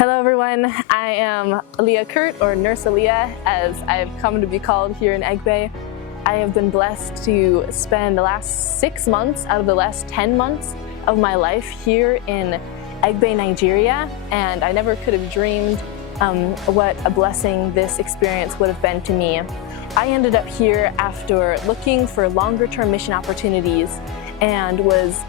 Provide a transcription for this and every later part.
Hello everyone, I am Aleah Kurt, or Nurse Aleah, as I've come to be called here in Egbe. I have been blessed to spend the last 6 months out of the last 10 months of my life here in Egbe, Nigeria, and I never could have dreamed what a blessing this experience would have been to me. I ended up here after looking for longer-term mission opportunities and was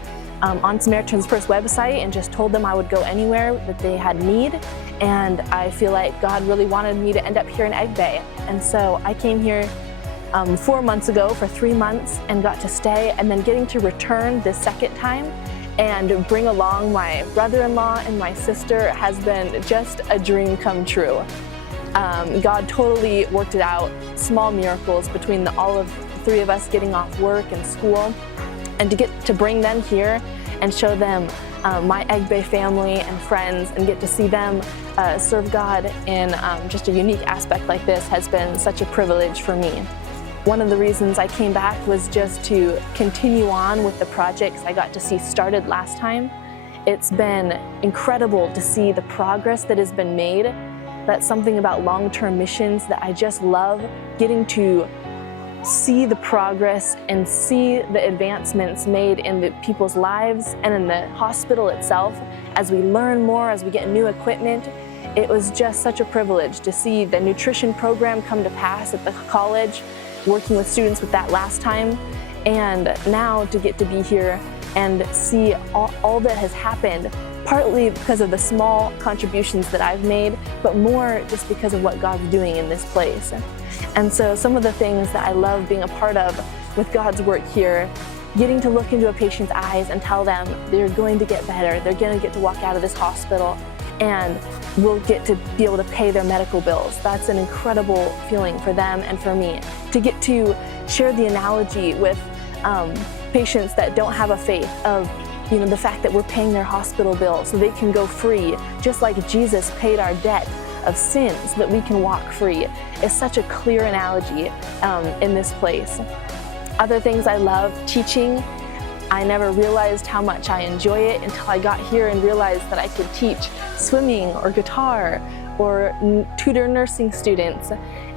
on Samaritan's Purse website and just told them I would go anywhere that they had need, and I feel like God really wanted me to end up here in Egbe. And so I came here 4 months ago for 3 months and got to stay, and then getting to return this second time and bring along my brother-in-law and my sister has been just a dream come true. God totally worked it out, small miracles between all of the 3 of us getting off work and school, and to get to bring them here and show them my Egbe family and friends and get to see them serve God in just a unique aspect like this has been such a privilege for me. One of the reasons I came back was just to continue on with the projects I got to see started last time. It's been incredible to see the progress that has been made. That's something about long-term missions that I just love, getting to see the progress and see the advancements made in the people's lives and in the hospital itself. As we learn more, as we get new equipment, it was just such a privilege to see the nutrition program come to pass at the college, working with students with that last time, and now to get to be here and see all that has happened, partly because of the small contributions that I've made, but more just because of what God's doing in this place. And so some of the things that I love being a part of with God's work here, getting to look into a patient's eyes and tell them they're going to get better, they're going to get to walk out of this hospital, and we'll get to be able to pay their medical bills. That's an incredible feeling for them and for me. To get to share the analogy with patients that don't have a faith of the fact that we're paying their hospital bill so they can go free, just like Jesus paid our debt of sins so that we can walk free, is such a clear analogy in this place. Other things I love, teaching. I never realized how much I enjoy it until I got here and realized that I could teach swimming or guitar or tutor nursing students.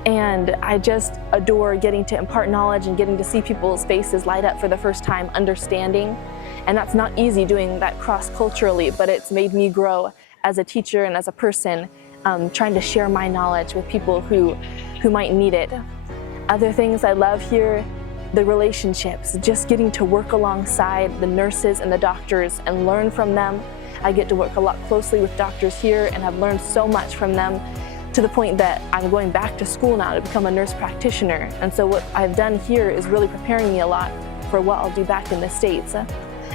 And I just adore getting to impart knowledge and getting to see people's faces light up for the first time, understanding. And that's not easy doing that cross-culturally, but it's made me grow as a teacher and as a person, trying to share my knowledge with people who might need it. Other things I love here, the relationships, just getting to work alongside the nurses and the doctors and learn from them. I get to work a lot closely with doctors here and have learned so much from them, to the point that I'm going back to school now to become a nurse practitioner. And so what I've done here is really preparing me a lot for what I'll do back in the States.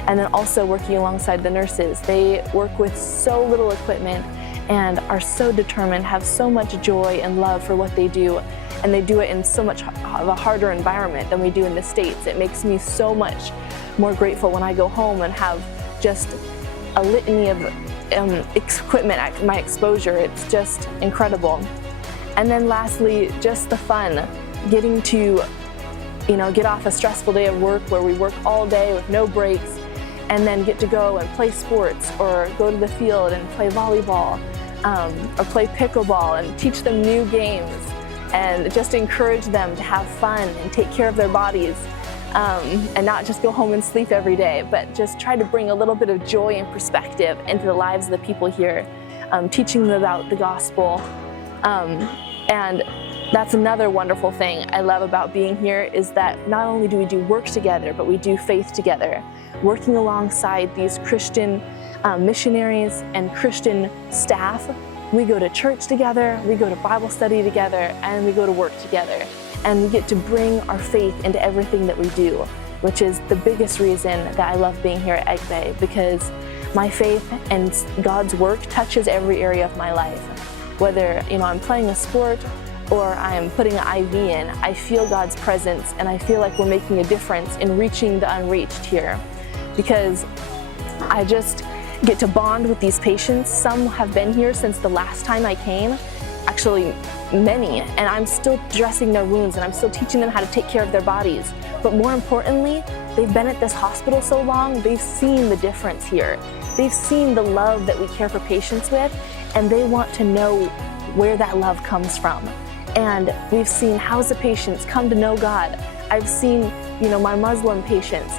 And then also working alongside the nurses. They work with so little equipment and are so determined, have so much joy and love for what they do. And they do it in so much of a harder environment than we do in the States. It makes me so much more grateful when I go home and have just a litany of equipment at my exposure. It's just incredible. And then lastly, just the fun, getting to get off a stressful day of work where we work all day with no breaks, and then get to go and play sports or go to the field and play volleyball or play pickleball and teach them new games and just encourage them to have fun and take care of their bodies, and not just go home and sleep every day, but just try to bring a little bit of joy and perspective into the lives of the people here, teaching them about the gospel. And that's another wonderful thing I love about being here, is that not only do we do work together, but we do faith together, working alongside these Christian missionaries and Christian staff. We go to church together, we go to Bible study together, and we go to work together. And we get to bring our faith into everything that we do, which is the biggest reason that I love being here at Egbe, because my faith and God's work touches every area of my life. Whether I'm playing a sport or I'm putting an IV in, I feel God's presence, and I feel like we're making a difference in reaching the unreached here. Because I just get to bond with these patients. Some have been here since the last time I came, actually many, and I'm still dressing their wounds and I'm still teaching them how to take care of their bodies. But more importantly, they've been at this hospital so long, they've seen the difference here. They've seen the love that we care for patients with, and they want to know where that love comes from. And we've seen how the patients come to know God. I've seen, my Muslim patients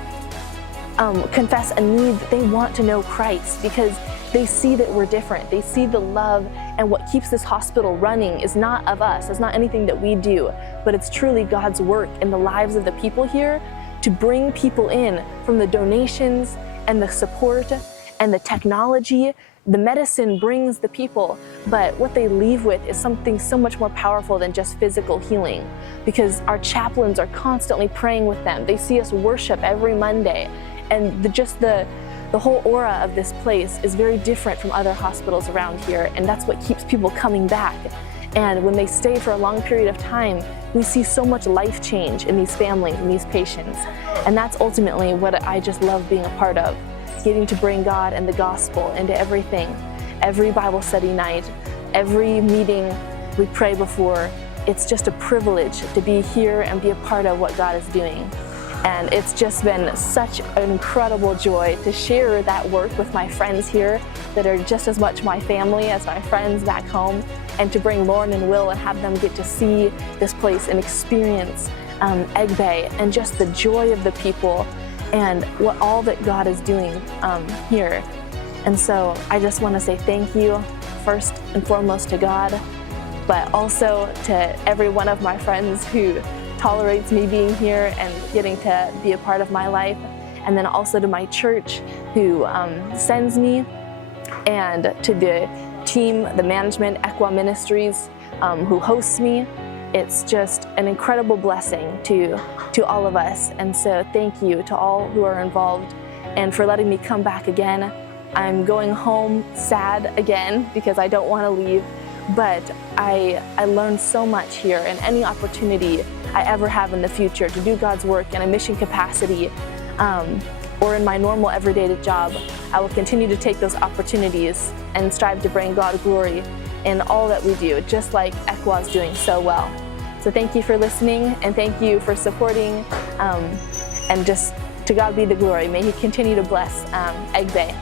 confess a need that they want to know Christ because they see that we're different. They see the love, and what keeps this hospital running is not of us. It's not anything that we do, but it's truly God's work in the lives of the people here to bring people in from the donations and the support and the technology. The medicine brings the people, but what they leave with is something so much more powerful than just physical healing, because our chaplains are constantly praying with them. They see us worship every Monday, and the whole aura of this place is very different from other hospitals around here, and that's what keeps people coming back. And when they stay for a long period of time, we see so much life change in these families and these patients. And that's ultimately what I just love being a part of, getting to bring God and the gospel into everything. Every Bible study night, every meeting we pray before, it's just a privilege to be here and be a part of what God is doing. And it's just been such an incredible joy to share that work with my friends here that are just as much my family as my friends back home, and to bring Lauren and Will and have them get to see this place and experience Egbe and just the joy of the people and what all that God is doing here. And so I just want to say thank you first and foremost to God, but also to every one of my friends who tolerates me being here and getting to be a part of my life, and then also to my church who sends me, and to the team, the management, ECWA Ministries, who hosts me. It's just an incredible blessing to all of us, and so thank you to all who are involved and for letting me come back again. I'm going home sad again because I don't want to leave, but I learned so much here, and any opportunity I ever have in the future to do God's work in a mission capacity or in my normal everyday job, I will continue to take those opportunities and strive to bring God glory in all that we do, just like ECWA is doing so well. So thank you for listening, and thank you for supporting, and just to God be the glory. May He continue to bless Egbe.